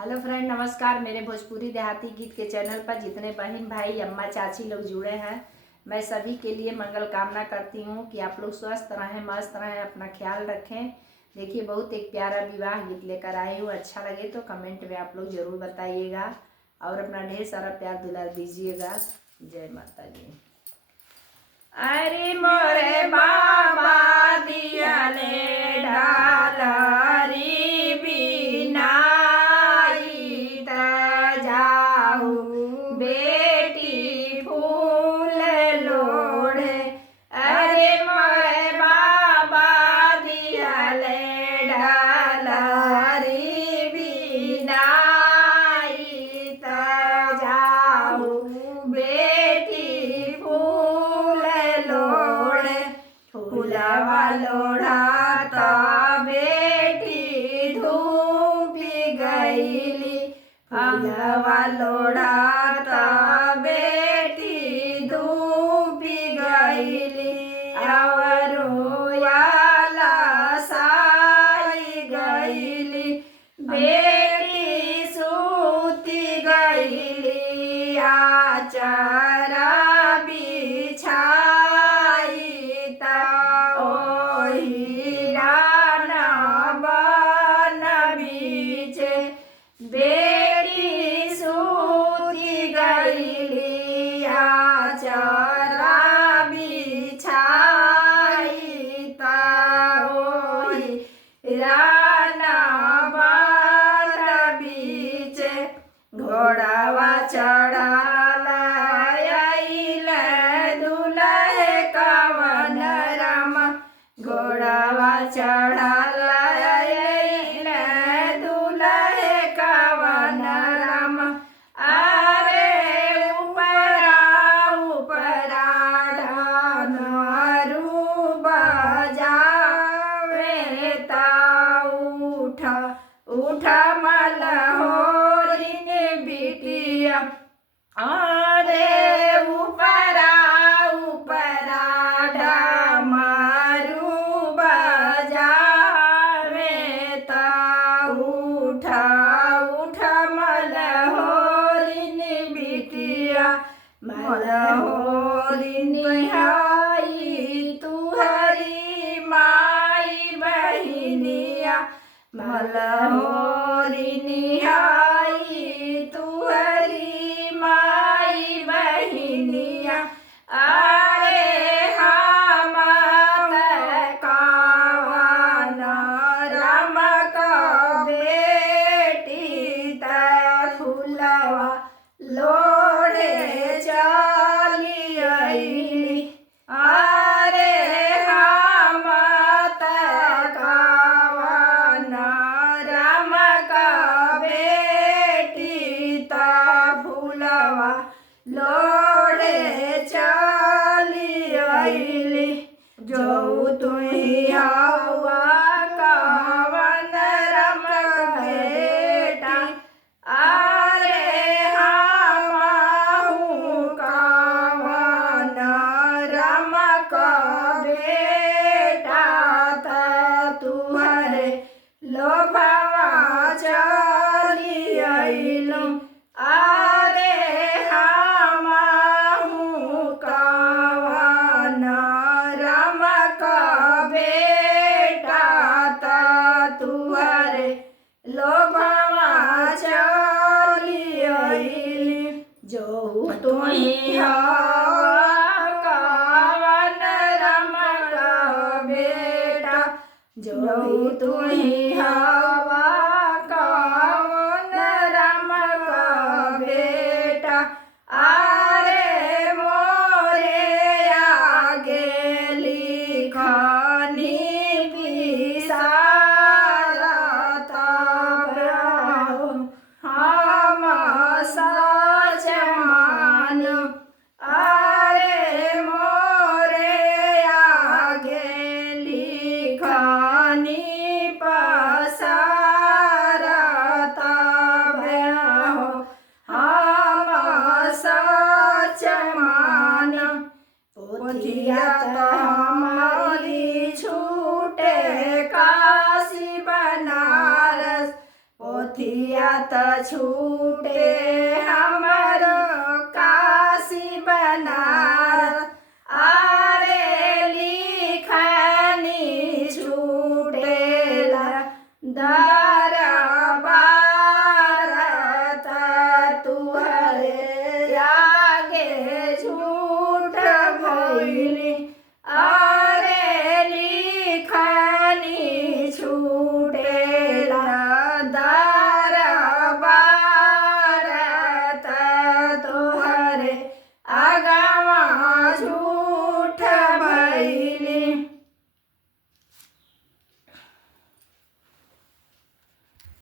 Hello friend, नमस्कार। मेरे भोजपुरी देहाती गीत के चैनल पर जितने बहन भाई अम्मा चाची लोग जुड़े हैं, मैं सभी के लिए मंगल कामना करती हूँ कि आप लोग स्वस्थ रहें, मस्त रहें, अपना ख्याल रखें। देखिए, बहुत एक प्यारा विवाह गीत लेकर आई हूँ। अच्छा लगे तो कमेंट में आप लोग ज़रूर बताइएगा और अपना ढेर सारा प्यार दुलार दीजिएगा। जय माता दी। अरे मोरे बाबा दियाले डालरी बेटी फूल लोढ़े। अरे मोरे बाबा दियाले डालरी बिनाई जाऊ बेटी फूल लोढ़े। फूलवा लोढ़ाता बेटी धूपी गईली। फूलवा लोढ़ाता बेटी धूपी गईली। अवरोयाला साई गईली। बेटी सूती गईली। आचरा बिछाई ओही राना बन बीचे। बेटी सूती गईली। आचरा बिछाई ओही राना बन बीचे। घोड़ावा चढ़ल आइल दुल्हे कवन राम। घोड़ावा चढ़ल आइल दुल्हे कवन राम। अरे उपरा उपरा ढानरू बजावे ता उठ उठ मलहोरी बिटिया। अरे उपरा उपरा डमरू बजावे ता उठ उठ मलहोरी बिटिया। मलहोरी निहाई तुहरी माई बहिनिया। मलहोरी निहाई तुहरी माई बहिनिया। अरे हम कवन राम का बेटी त फूलवा लोढ़े चली अइली। अरे हम कवन राम का बेटी त फूलवा लोढ़े चली अइली। जो तुही हवा कवन राम का बेटा। अरे हमहू कवन राम का बेटा त तुहरे लोभवा चली अइलू। अरे हमहू कवन राम का बेटा त तुहरे लोभवा चली अइली। जो तुही हवा कवन राम का बेटा। जो तुही हवा कवन राम का बेटा। अरे मोरे आगे लिखनी पिसारत हम सच मानो। अरे मोरे आगे लिखनी साथ छूटे हमरो